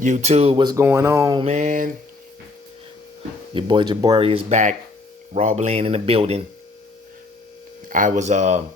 YouTube, what's going on, man? Your boy Jabari is back. Raw Bland in the building. I was I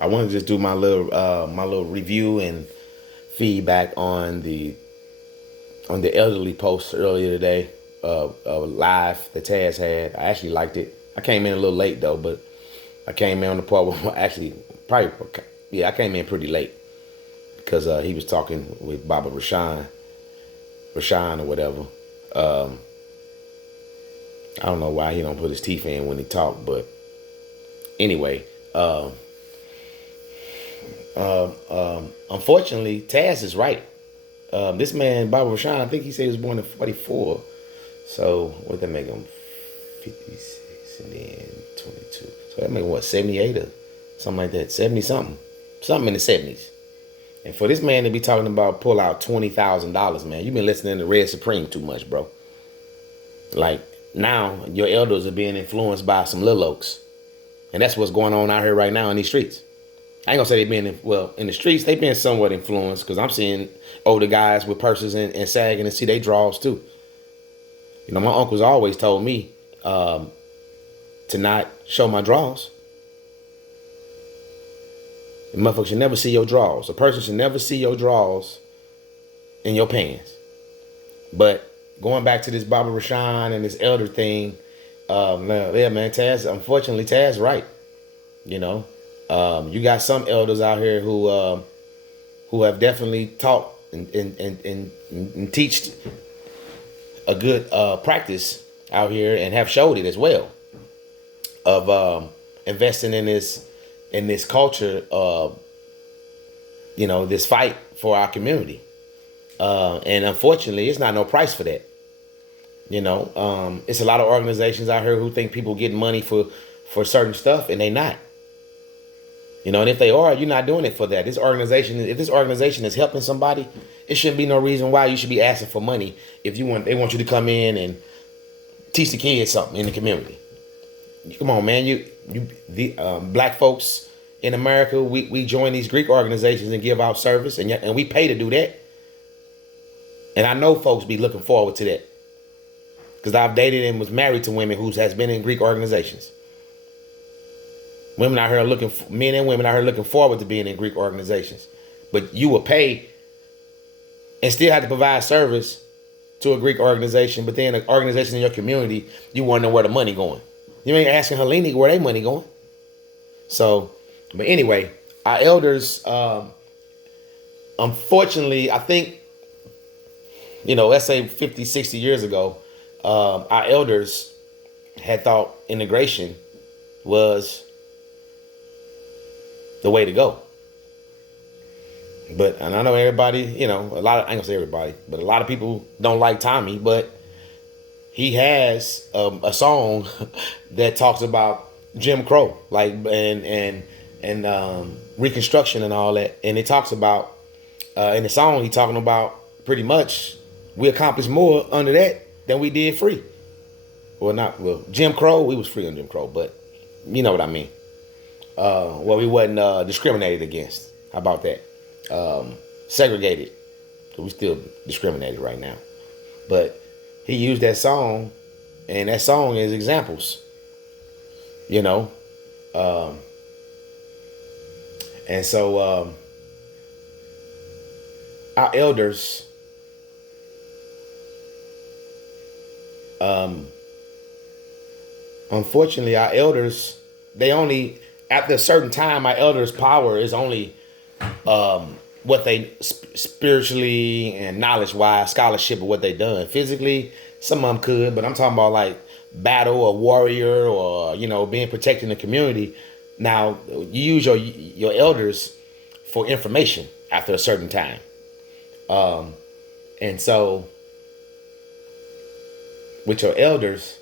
wanted to just do my little review and feedback on the elderly post earlier today. Live that Taz had. I actually liked it. I came in a little late though, but I came in on the part where actually probably I came in pretty late because he was talking with Baba Rashon or whatever. I don't know why he don't put his teeth in when he talk, but anyway, unfortunately, Taz is right. This man, Baba Rashon, I think he said he was born in 44. So what that make him? 56 and then 22. So that make him what, 78 or something like that? 70 something. Something in the 70s. And for this man to be talking about pull out $20,000, man, you've been listening to Red Supreme too much, bro. Like, now your elders are being influenced by some little oaks. And that's what's going on out here right now in these streets. I ain't gonna say they being, in the streets, they being somewhat influenced because I'm seeing older guys with purses and sagging and see they draws too. You know, my uncles always told me to not show my draws. The motherfucker should never see your draws. A person should never see your draws in your pants. But going back to this Baba Rashon and this elder thing, yeah, man, Taz, unfortunately, Taz right. You know, you got some elders out here who have definitely taught and teached a good practice out here and have showed it as well of investing in this culture of, this fight for our community. And unfortunately, it's not no price for that. It's a lot of organizations out here who think people get money for certain stuff, and they not. And if they are, you're not doing it for that. If this organization is helping somebody, it shouldn't be no reason why you should be asking for money if they want you to come in and teach the kids something in the community. Come on, man. Black folks in America, we join these Greek organizations and give out service, and we pay to do that. And I know folks be looking forward to that because I've dated and was married to women who has been in Greek organizations. Men and women out here looking forward to being in Greek organizations. But you will pay and still have to provide service to a Greek organization, but then an organization in your community, you want to know where the money going. You ain't asking Hellenic where they money going. So, but anyway, our elders, unfortunately, I think, let's say 50, 60 years ago, our elders had thought integration was the way to go. And I know everybody, I ain't gonna say everybody, but a lot of people don't like Tommy, but he has a song that talks about Jim Crow, like, and Reconstruction and all that. And it talks about, in the song, he talking about pretty much we accomplished more under that than we did free. Jim Crow, we was free on Jim Crow, but you know what I mean. We wasn't discriminated against. How about that? Segregated. So we still discriminated right now. But he used that song, and that song is examples. And so our elders, unfortunately, our elders, they only, after a certain time, our elders' power is only what they spiritually and knowledge-wise, scholarship of what they done. Physically, some of them could, but I'm talking about like battle or warrior or, being protected in the community. Now, you use your elders for information after a certain time. And so with your elders,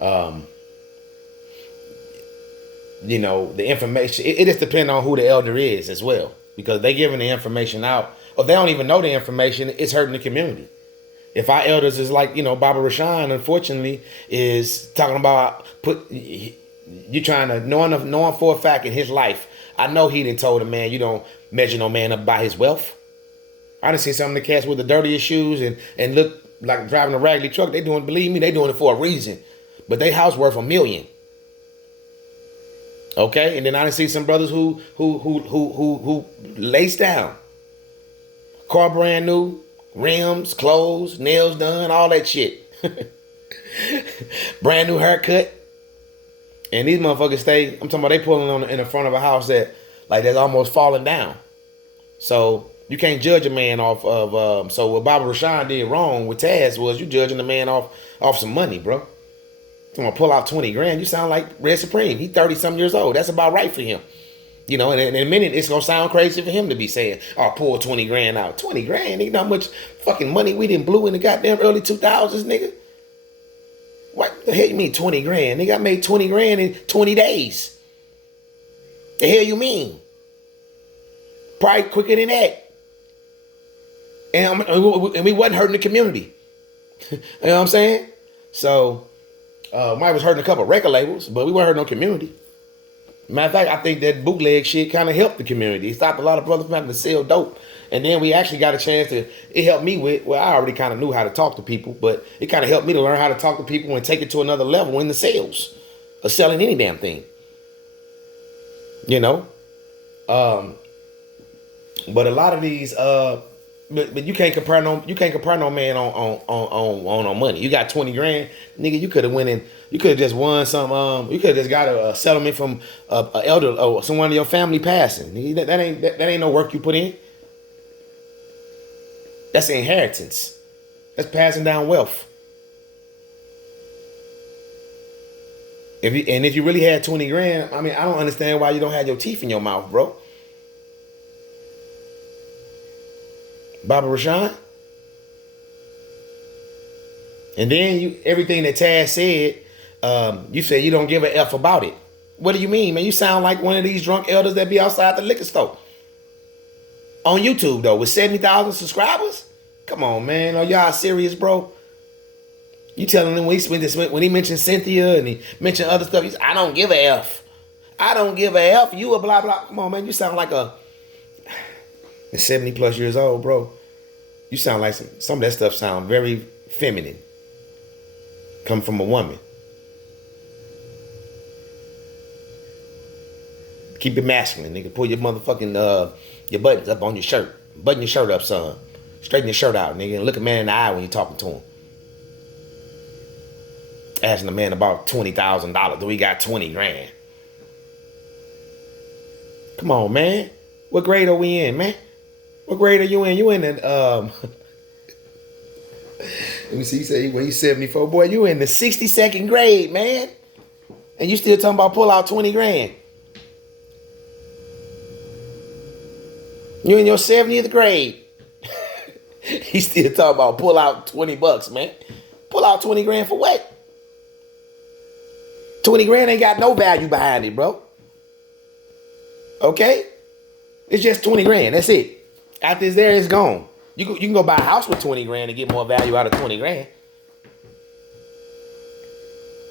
the information, it just depends on who the elder is as well, because they giving the information out, or they don't even know the information, it's hurting the community. If our elders is like, Baba Rashon, unfortunately, is talking about you trying to, knowing for a fact in his life, I know he done told a man, you don't measure no man up by his wealth. I done seen some of the cats with the dirtiest shoes and look like driving a raggedy truck. They doing, believe me, they doing it for a reason. But they house worth $1 million. Okay, and then I done see some brothers who lace down, car brand new, rims, clothes, nails done, all that shit. Brand new haircut. And these motherfuckers stay, I'm talking about they pulling on in the front of a house that's almost falling down. So you can't judge a man off of, so what Baba Rashon did wrong with Taz was you judging the man off some money, bro. I'm gonna pull out 20 grand. You sound like Red Supreme. He 30 some years old. That's about right for him. You know, and in a minute it's gonna sound crazy for him to be saying, "Oh, pull 20 grand out." 20 grand, nigga, how much fucking money we didn't blew in the goddamn early 2000s, nigga. What the hell you mean 20 grand? Nigga, I made 20 grand in 20 days. The hell you mean? Probably quicker than that. And we wasn't hurting the community. You know what I'm saying? So, might was hurting a couple of record labels, but we weren't hurting no community. Matter of fact, I think that bootleg shit kind of helped the community. It stopped a lot of brothers from having to sell dope. And then we actually got a chance it helped me I already kind of knew how to talk to people, but it kind of helped me to learn how to talk to people and take it to another level in the sales of selling any damn thing. You know? But a lot of these, but you can't compare no man on money. You got 20 grand, nigga. You could have went in. You could have just won some. You could have just got a settlement from a elder or someone in your family passing. Nigga, that ain't no work you put in. That's inheritance. That's passing down wealth. If you really had 20 grand, I mean, I don't understand why you don't have your teeth in your mouth, bro. Baba Rashon. And then everything that Taz said, you said you don't give a F about it. What do you mean, man? You sound like one of these drunk elders that be outside the liquor store. On YouTube, though, with 70,000 subscribers? Come on, man. Are y'all serious, bro? You telling him when he mentioned Cynthia and he mentioned other stuff, I don't give a F. I don't give a F. You a blah, blah. Come on, man. You sound like a 70 plus years old, bro. You sound like some of that stuff sound very feminine. Come from a woman. Keep it masculine, nigga. Pull your motherfucking your buttons up on your shirt. Button your shirt up, son. Straighten your shirt out, nigga. And look a man in the eye when you're talking to him. Asking a man about $20,000. Do he got 20 grand? Come on, man. What grade are we in, man? What grade are you in? You in the let me see, you say when you 74, boy, you in the 62nd grade, man. And you still talking about pull out 20 grand. You in your 70th grade. He still talking about pull out 20 bucks, man. Pull out 20 grand for what? 20 grand ain't got no value behind it, bro. Okay? It's just 20 grand. That's it. After it's there, it's gone. You can go buy a house with 20 grand and get more value out of 20 grand.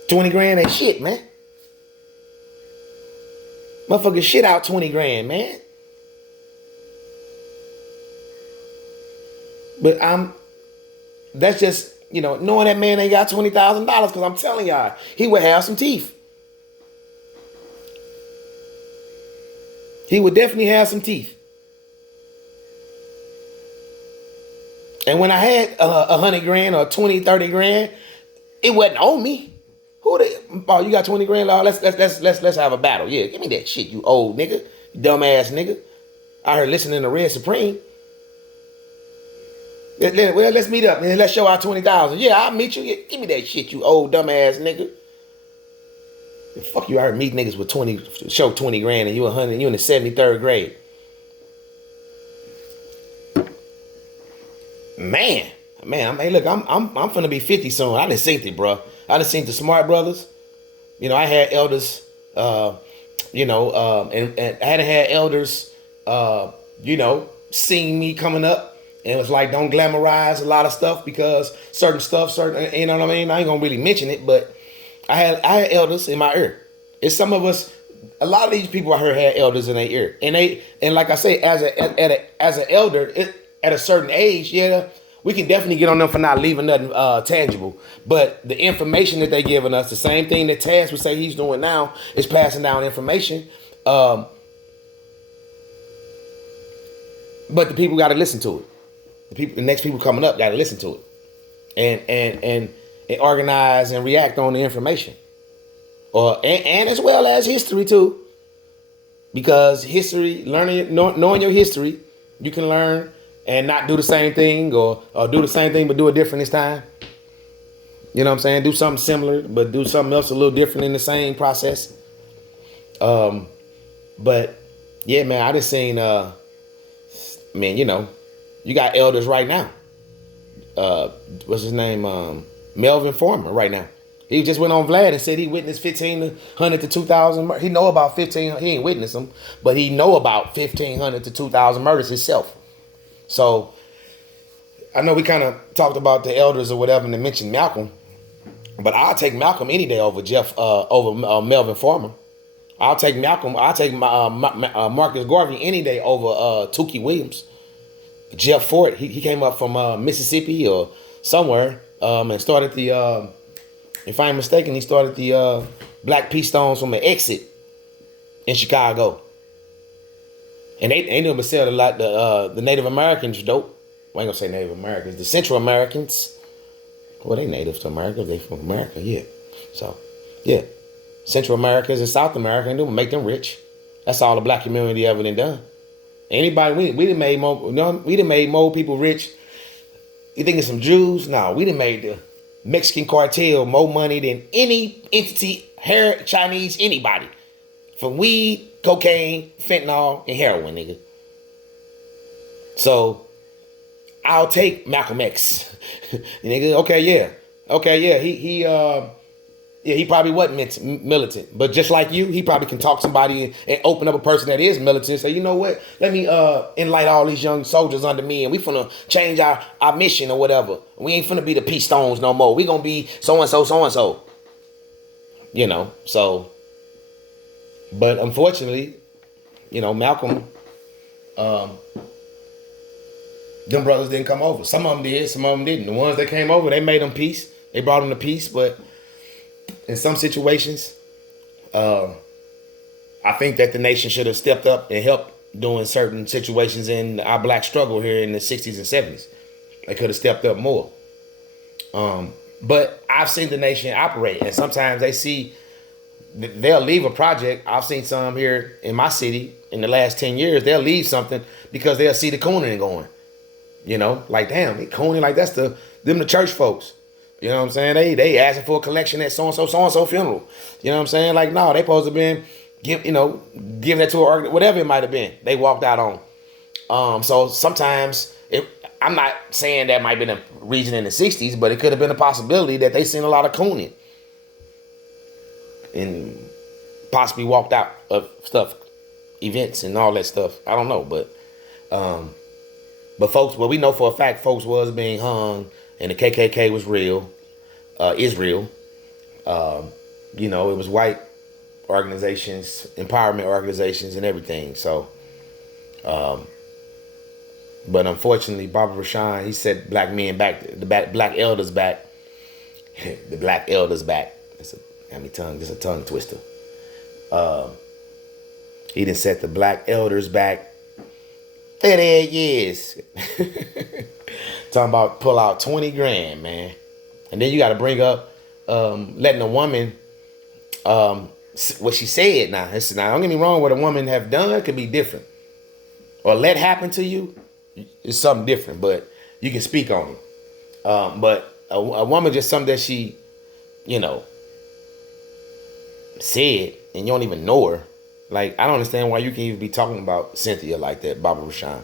20 grand ain't shit, man. Motherfucker shit out 20 grand, man. But that's just, knowing that man ain't got $20,000, because I'm telling y'all, he would have some teeth. He would definitely have some teeth. And when I had 100 grand or 20, 30 grand, it wasn't on me. Oh, you got 20 grand? Oh, let's have a battle. Yeah, give me that shit, you old nigga, you dumbass nigga. I heard listening to Red Supreme. Well, let's meet up and let's show our 20,000. Yeah, I'll meet you. Yeah, give me that shit, you old dumbass nigga. Fuck you! I heard meet niggas with 20, show 20 grand, and you 100. You in the 73rd grade. Man, hey, look, I'm finna be 50 soon. I done seen it, bro. I done seen the smart brothers. I had elders. And I hadn't had elders. Seeing me coming up. And it was like, don't glamorize a lot of stuff because certain, you know what I mean? I ain't gonna really mention it, but I had elders in my ear. It's some of us, a lot of these people I heard had elders in their ear. And like I say, as an elder, at a certain age, yeah, we can definitely get on them for not leaving nothing tangible. But the information that they giving us, the same thing that Taz would say he's doing now, is passing down information. But the people got to listen to it. The next people coming up got to listen to it, and organize and react on the information, and as well as history too. Because history, knowing your history, you can learn and not do the same thing, or do the same thing but do it different this time. You know what I'm saying? Do something similar, but do something else a little different in the same process. But yeah, man, I just seen. Man, you got elders right now. What's his name? Melvin Former right now. He just went on Vlad and said he witnessed 1,500 to 2,000. He know about 15. He ain't witnessed them, but he know about 1,500 to 2,000 murders himself. So I know we kind of talked about the elders or whatever, and they mentioned Malcolm, but I'll take Malcolm any day over Melvin Former. I'll take Malcolm. I'll take Marcus Garvey any day over Tukey Williams. Jeff Fort, he came up from Mississippi or somewhere, and started the. If I'm mistaken, he started the Black Peace Stones from the exit in Chicago. And they ain't doing but sell a lot. The Native Americans dope. I ain't gonna say Native Americans. The Central Americans. Well, they native to America. They from America, yeah. So, yeah. Central Americans and South America, and make them rich. That's all the black community ever done. Anybody, we done made more. We done made more people rich. You think it's some Jews? No, we done made the Mexican cartel more money than any entity, Chinese, anybody, from weed, cocaine, fentanyl, and heroin, nigga. So I'll take Malcolm X, nigga. Okay, yeah. He probably wasn't militant, but just like you, he probably can talk somebody and open up a person that is militant. Say, you know what? Let me enlighten all these young soldiers under me, and we finna change our mission or whatever. We ain't finna be the Peace Stones no more. We gonna be so and so, so and so. So. But unfortunately, Malcolm, them brothers didn't come over. Some of them did, some of them didn't. The ones that came over, they made them peace. They brought them to peace, but in some situations, I think that the nation should have stepped up and helped during certain situations in our black struggle here in the 60s and 70s. They could have stepped up more. But I've seen the nation operate, and sometimes they'll leave a project. I've seen some here in my city in the last 10 years. They'll leave something because they'll see the cooning going. Like, damn, they cooning, like that's them the church folks. You know what I'm saying? They asking for a collection at so-and-so funeral. You know what I'm saying? Like, no, they supposed to been give that to a whatever it might have been. They walked out on. So sometimes I'm not saying that might have been a region in the 60s, but it could have been a possibility that they seen a lot of cooning and possibly walked out of stuff, events and all that stuff. I don't know, but folks, we know for a fact folks was being hung. And the KKK was real, is real. It was white organizations, empowerment organizations, and everything. So, but unfortunately, Baba Rashon, he set black men back, black elders back, the black elders back. It's a tongue twister. He done set the black elders back 38 years. Talking about pull out 20 grand, man. And then you got to bring up letting a woman, what she said now. Now, don't get me wrong, what a woman have done could be different. Or let happen to you is something different, but you can speak on it. But a woman just something that she, said, and you don't even know her. Like, I don't understand why you can even be talking about Cynthia like that, Baba Rashon.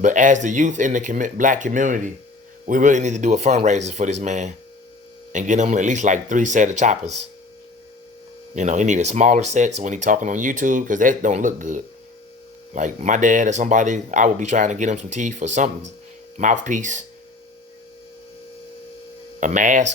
But as the youth in the black community, we really need to do a fundraiser for this man and get him at least like 3 sets of choppers. He need a smaller set so when he talking on YouTube, because that don't look good. Like my dad or somebody, I would be trying to get him some teeth or something, mouthpiece, a mask.